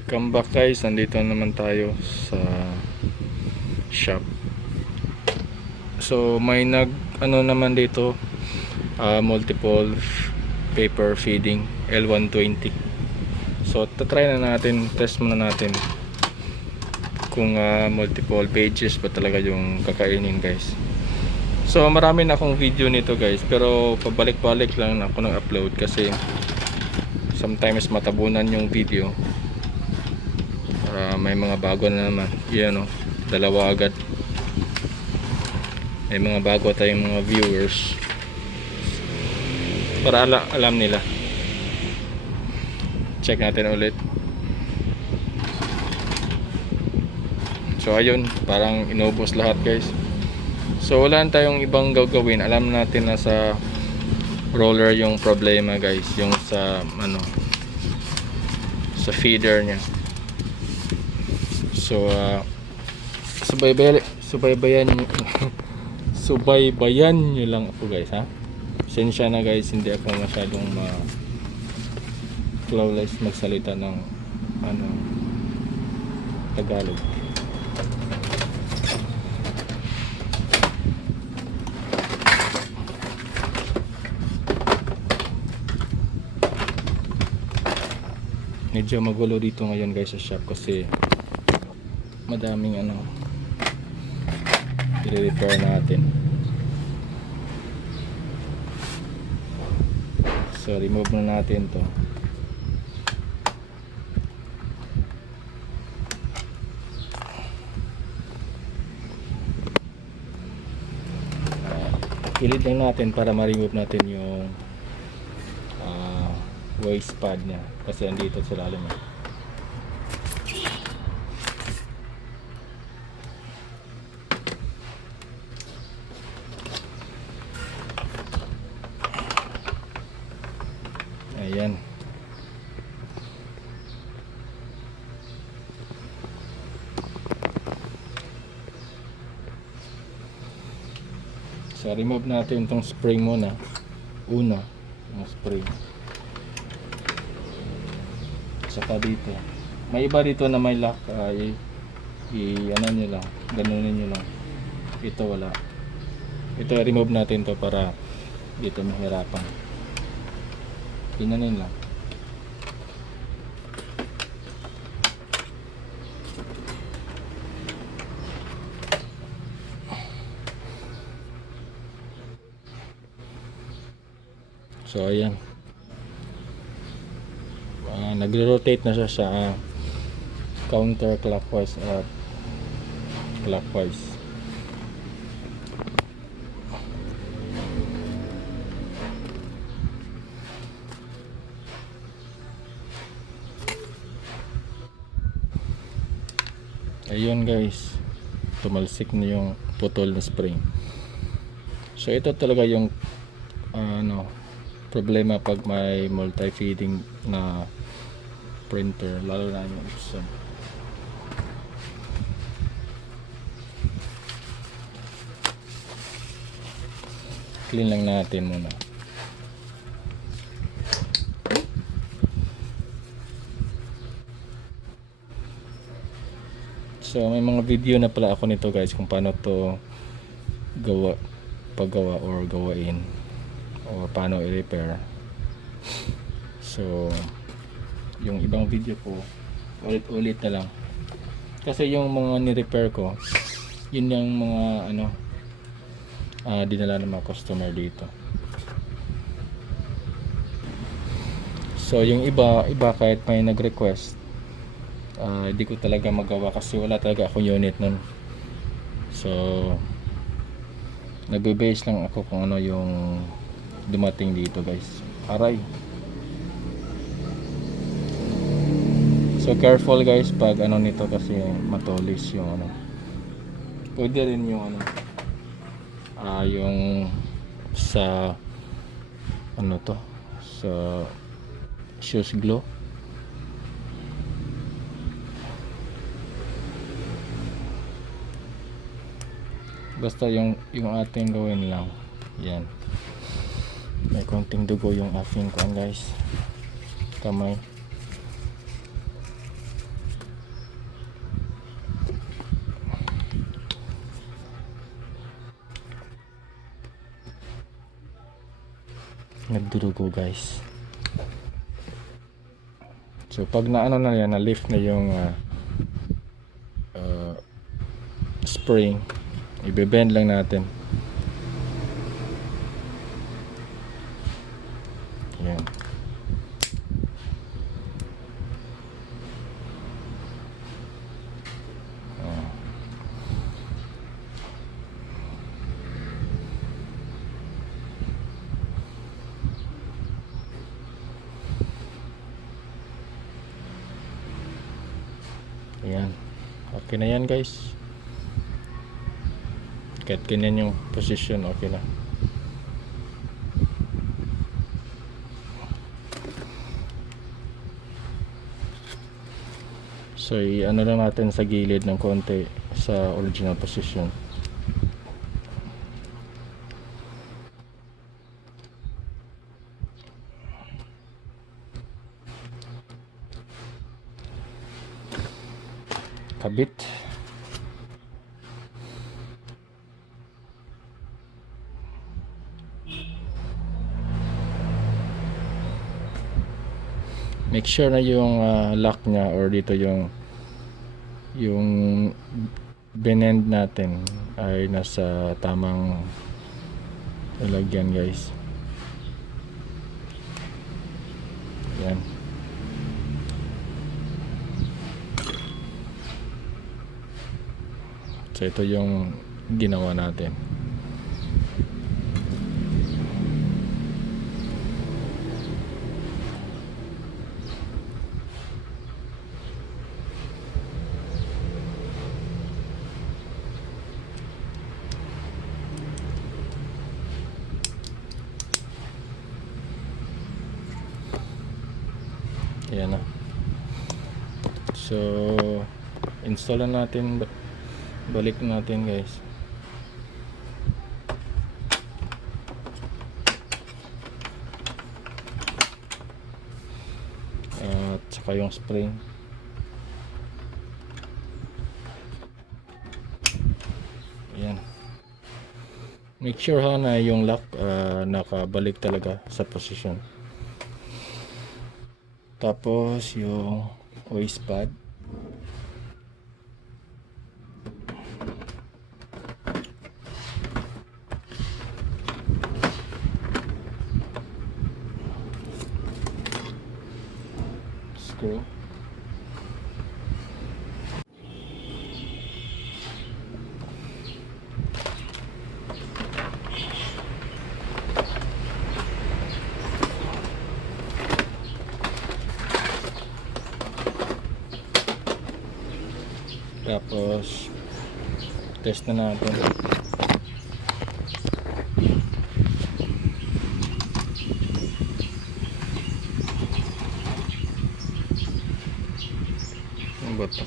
Welcome back guys, nandito naman tayo sa shop. So may naman dito, multiple paper feeding L120. So tatry na natin, test muna natin kung multiple pages ba talaga yung kakainin guys. So marami na akong video nito guys, pero pabalik-balik lang ako ng upload kasi sometimes matabunan yung video. May mga bago na naman. Yan o, dalawa agad. May mga bago tayong mga viewers para alam nila. Check natin ulit. So ayun, parang inubos lahat guys. So wala tayong ibang gagawin. Alam natin na sa roller yung problema guys, yung sa sa feeder nya. So subaybayan nyo lang ako guys ha. Pasensya na guys, hindi ako masyadong flawless magsalita ng Tagalog. Medyo magulo dito ngayon guys sa shop kasi madaming i-repair natin. So remove na natin to. Kilid lang natin para ma-remove natin yung waste pad nya kasi andito sa lalim eh. Ayan. So remove natin itong spring muna. Una, yung spring. Saka dito. May iba dito na may lock. Nyo lang. Ganunin nyo lang. Ito wala. Ito remove natin to para dito mahirapan. Pinanin lang. So ayan. Nagro-rotate na siya sa counterclockwise at clockwise. Ayun guys, tumalsik na yung putol na spring. So ito talaga yung problema pag may multi-feeding na printer, lalo na yung Epson. Clean lang natin muna. So may mga video na pala ako nito guys kung paano to paggawa or gawain o paano i-repair. So yung ibang video ko ulit-ulit na lang kasi yung mga ni-repair ko yun yung mga dinala ng mga customer dito. So yung iba kahit may nag-request, hindi ko talaga magawa kasi wala talaga akong unit nun. So nagbe-base lang ako kung ano yung dumating dito guys. Aray. So careful guys pag nito kasi matulis yung pwede rin yung yung sa sa shoes glue. Basta yung ating gawin lang. Yan. May konting dugo yung aking guys. Kamay. nagdurugo guys. So pag naano na yan, na lift na yung spring, i-bend lang natin. Yan. Ayan. Okay na yan guys. Kahit ganyan yung position, okay na. So i-ano lang natin sa gilid ng konti sa original position. Kabit. Make sure na yung lock niya or dito yung binend natin ay nasa tamang lalagyan guys. Yan. So ito yung ginawa natin. Ayan na. So install na natin, balik natin guys. At saka yung spring. Ayan. Make sure ha na yung lock nakabalik talaga sa position. Tapos yung waist pad. Screw. Tapos test na natin. Ang bato.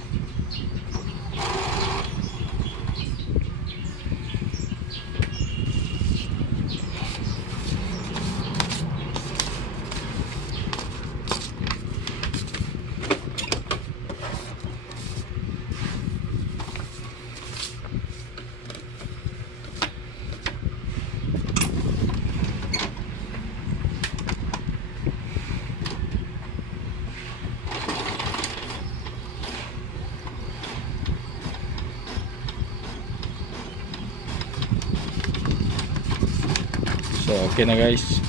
So okay na guys,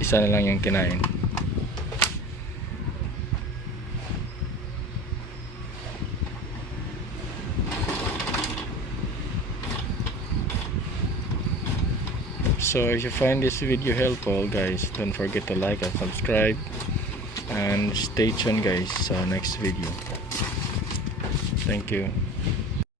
isa na lang yung kinain. So if you find this video helpful guys, don't forget to like and subscribe, and stay tuned guys sa next video. Thank you.